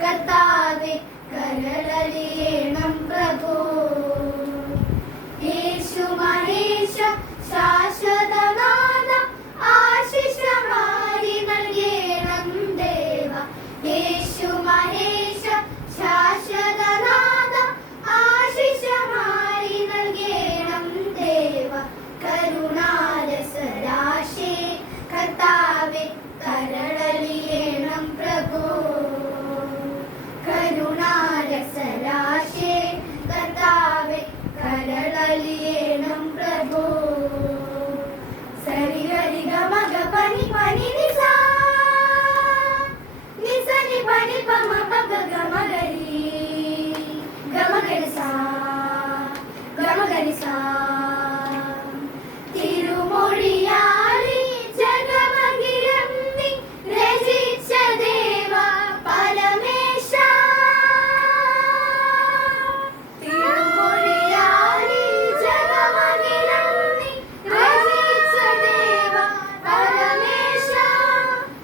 കർത്താവേ കരളലിയണം പ്രഭു. യേശു മഹേശ ശാശ്വതനാഥ ആശിഷമാരി നൽകേണം ദേവ. യേശു മഹേശ ശാശ്വതനാഥ ആശിഷമാരി നൽകേണം ദേവ. കരുണാരസരാശേ കർത്താവേ കരളലിയണം പ്രഭു. കരുണാരസരാശേ കർത്താവേ കരളലിയണം പ്രഭു. സരി ഗരി ഗമ ഗ പനി പനി നിസാ നിസനി പനി പമ പഗ ഗമ ഗരി സാ ഗമ ഗരി സാ. തിരുമൊഴിയാളി ജഗമകിരം നീ രചിച്ച ദേവ പരമേശ. തിരുമൊഴിയാളി ജഗമകിരം നീ രചിച്ച ദേവ പരമേശ.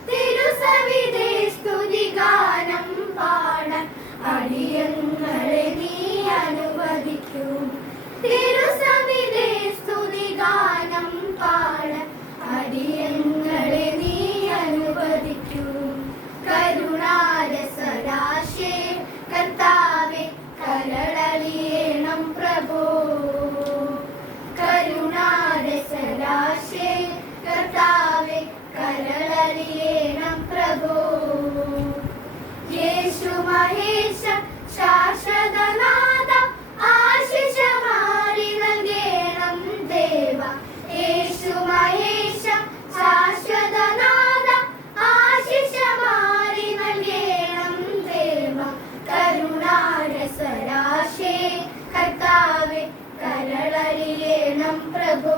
തിരുസവിധേ സ്തുതിഗാനം പാടാൻ അടിയങ്ങളെ നീ അനുവദിക്കൂ. തിരുസവിധേ സ്തുതിഗാനം പാടാൻ അടിയങ്ങളെ നീ അനുവദിക്കൂ. കരുണാരസരാശേ കർത്താവേ കരളലിയണം പ്രഭു. കരുണാരസരാശേ കർത്താവേ കരളലിയണം പ്രഭു. യേശു മഹേശ ശാശ്വതനാഥ ആശിഷമാരി നൽകേണം ദേവ. യേശു മഹേശ ശാശ്വതനാഥ ആശിഷമാരി നൽകേണം ദേവ. കരുണാരസരാശേ കർത്താവേ കരളലിയണം പ്രഭു.